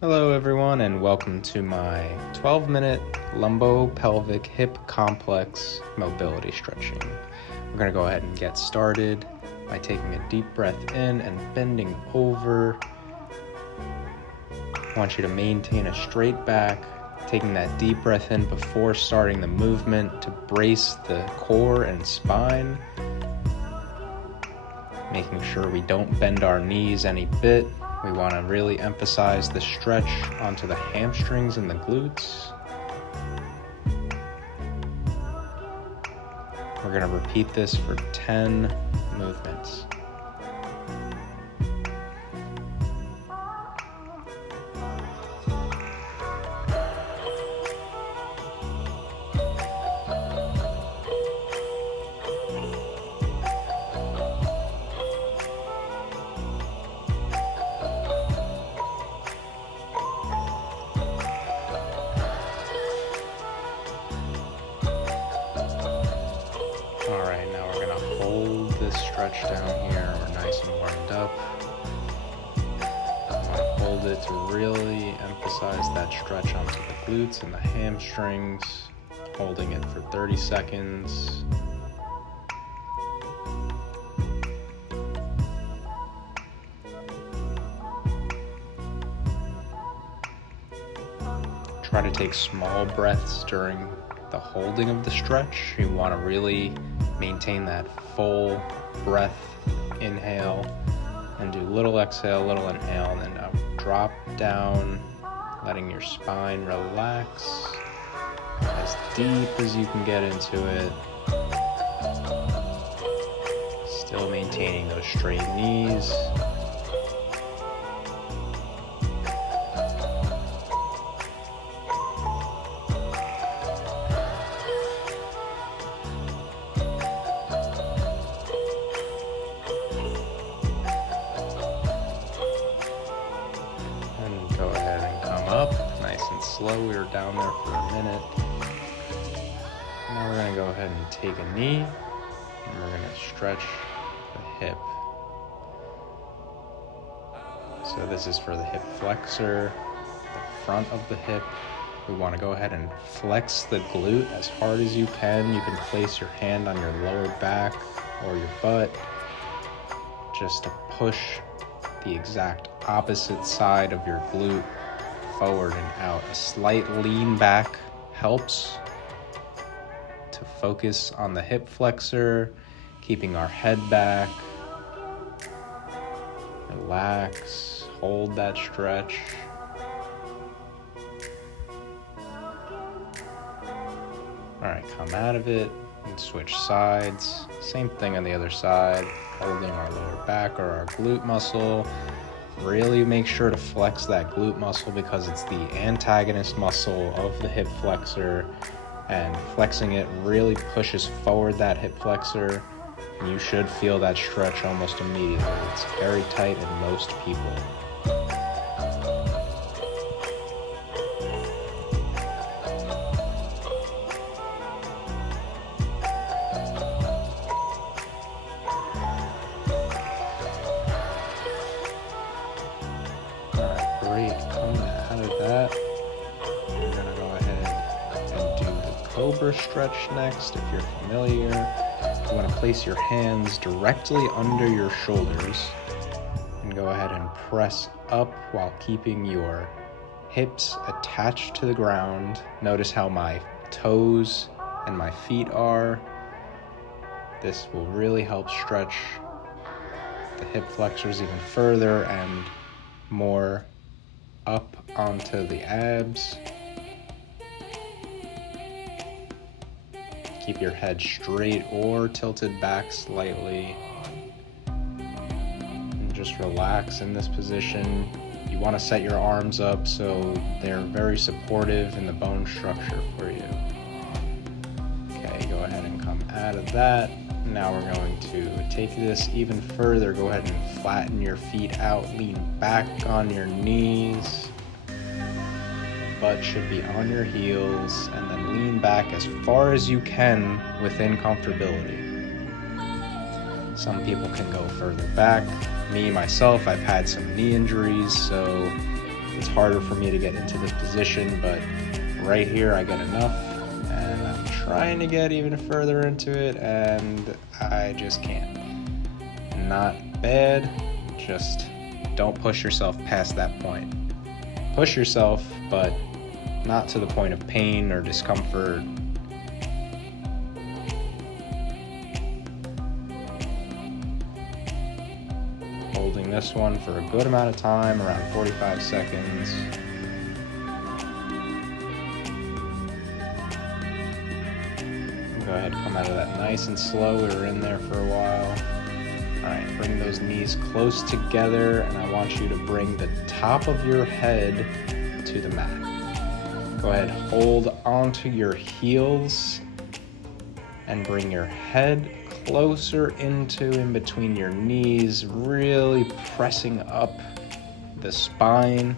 Hello everyone and welcome to my 12-minute Lumbo pelvic hip complex mobility stretching. We're going to go ahead and get started by taking a deep breath in and bending over. I want you to maintain a straight back, taking that deep breath in before starting the movement to brace the core and spine, making sure we don't bend our knees any bit. We want to really emphasize the stretch onto the hamstrings and the glutes. We're going to repeat this for 10 movements. Alright, now we're going to hold this stretch down here. We're nice and warmed up. I want to hold it to really emphasize that stretch onto the glutes and the hamstrings, holding it for 30 seconds. Try to take small breaths during the holding of the stretch. You want to really maintain that full breath inhale and do little exhale, little inhale, and then drop down, letting your spine relax as deep as you can get into it. Still maintaining those straight knees. Go ahead and come up nice and slow. We were down there for a minute. Now we're going to go ahead and take a knee and we're going to stretch the hip. So this is for the hip flexor, the front of the hip. We want to go ahead and flex the glute as hard as you can. You can place your hand on your lower back or your butt just to push the exact opposite side of your glute forward and out. A slight lean back helps to focus on the hip flexor, keeping our head back. Relax, hold that stretch. All right, come out of it and switch sides. Same thing on the other side, holding our lower back or our glute muscle. Really make sure to flex that glute muscle because it's the antagonist muscle of the hip flexor, and flexing it really pushes forward that hip flexor. You should feel that stretch almost immediately. It's very tight in most people. Great, coming out of that, we're going to go ahead and do the cobra stretch next. If you're familiar, you want to place your hands directly under your shoulders and go ahead and press up while keeping your hips attached to the ground. Notice how my toes and my feet are. This will really help stretch the hip flexors even further and more up onto the abs. Keep your head straight or tilted back slightly. And just relax in this position. You want to set your arms up so they're very supportive in the bone structure for you. Okay, go ahead and come out of that. Now we're going to take this even further. Go ahead and flatten your feet out, lean back on your knees. Butt should be on your heels, and then lean back as far as you can within comfortability. Some people can go further back. Me, myself, I've had some knee injuries, so it's harder for me to get into this position, but right here I get enough, and I'm trying to get even further into it, and I just can't. Not bad, just don't push yourself past that point. Push yourself, but not to the point of pain or discomfort. Holding this one for a good amount of time, around 45 seconds. Go ahead, come out of that nice and slow. We were in there for a while. All right, bring those knees close together, and I want you to bring the top of your head to the mat. Go ahead, hold onto your heels and bring your head closer in between your knees, really pressing up the spine.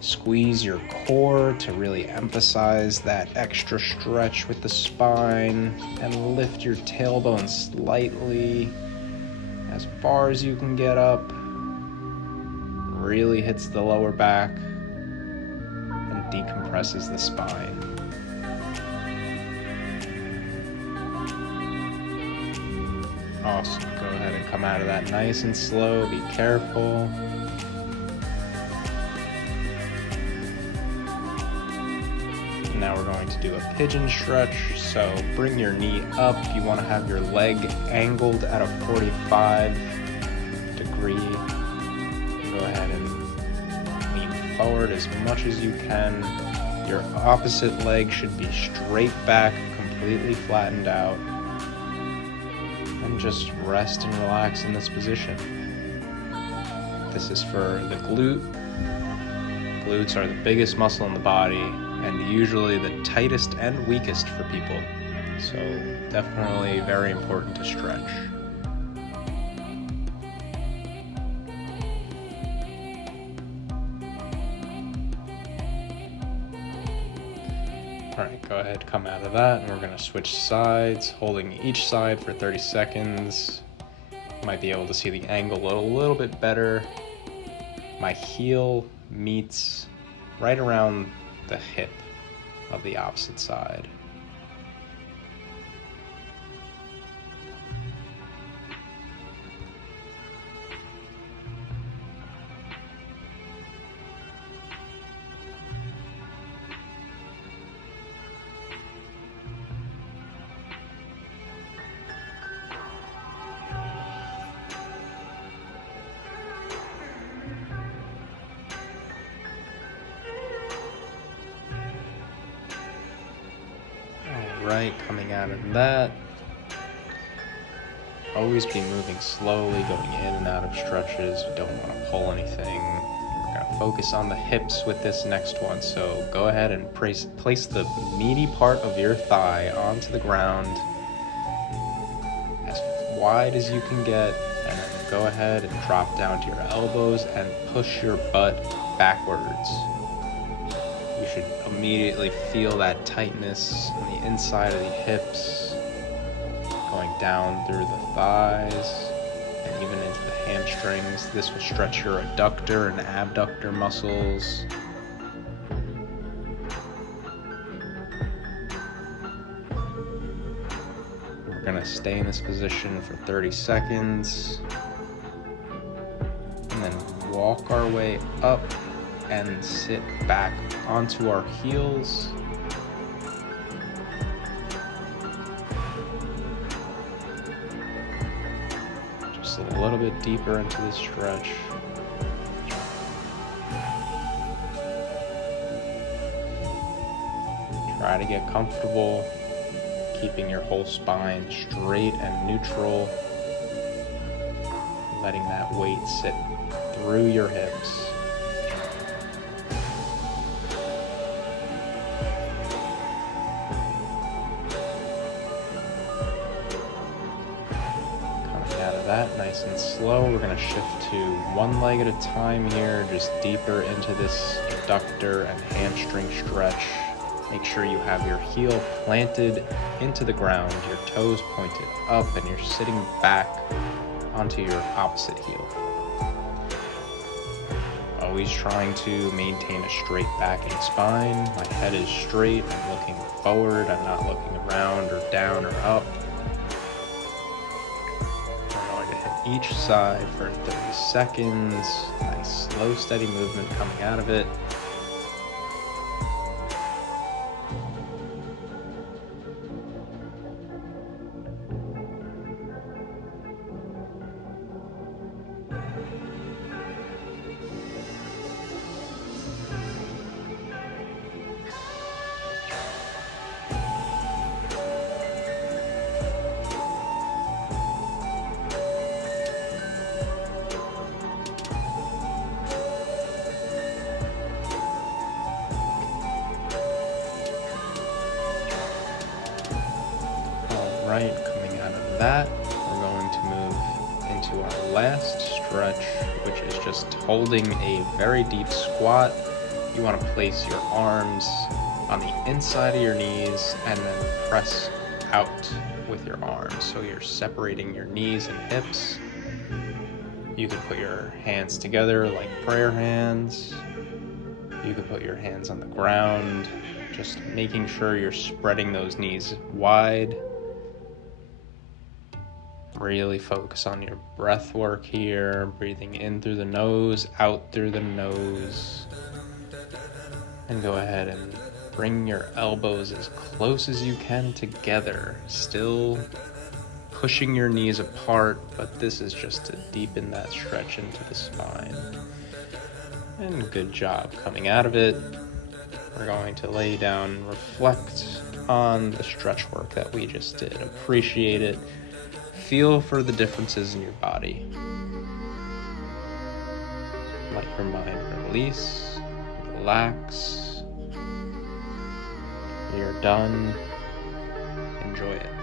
Squeeze your core to really emphasize that extra stretch with the spine, and lift your tailbone slightly as far as you can get up. Really hits the lower back and decompresses the spine. Awesome. Go ahead and come out of that nice and slow. Be careful. Now we're going to do a pigeon stretch. So bring your knee up. You want to have your leg angled at a 45 degree. Go ahead and lean forward as much as you can. Your opposite leg should be straight back, completely flattened out. And just rest and relax in this position. This is for the glute. Glutes are the biggest muscle in the body, and usually the tightest and weakest for people. So definitely very important to stretch. All right, go ahead, come out of that, and we're gonna switch sides, holding each side for 30 seconds. You might be able to see the angle a little bit better. My heel meets right around the hip of the opposite side. Right, coming out of that. Always be moving slowly, going in and out of stretches. You don't want to pull anything. We're going to focus on the hips with this next one. So go ahead and place the meaty part of your thigh onto the ground as wide as you can get, and then go ahead and drop down to your elbows and push your butt backwards. You should immediately feel that tightness on the inside of the hips, going down through the thighs and even into the hamstrings. This will stretch your adductor and abductor muscles. We're going to stay in this position for 30 seconds and then walk our way up and sit back onto our heels. Just a little bit deeper into the stretch. Try to get comfortable, keeping your whole spine straight and neutral, letting that weight sit through your hips. That nice and slow. We're going to shift to one leg at a time here, just deeper into this adductor and hamstring stretch. Make sure you have your heel planted into the ground, your toes pointed up, and you're sitting back onto your opposite heel. always trying to maintain a straight back and spine. My head is straight. I'm looking forward. I'm not looking around or down or up. I'm going to hit each side for 30 seconds. Nice, slow, steady movement coming out of it. Right, coming out of that, we're going to move into our last stretch, which is just holding a very deep squat. You want to place your arms on the inside of your knees and then press out with your arms. So you're separating your knees and hips. You can put your hands together like prayer hands. You can put your hands on the ground, just making sure you're spreading those knees wide. Really focus on your breath work here, breathing in through the nose, out through the nose. And go ahead and bring your elbows as close as you can together, still pushing your knees apart, but this is just to deepen that stretch into the spine. And good job coming out of it. We're going to lay down and reflect on the stretch work that we just did. Appreciate it. Feel for the differences in your body. Let your mind release, relax. You're done. Enjoy it.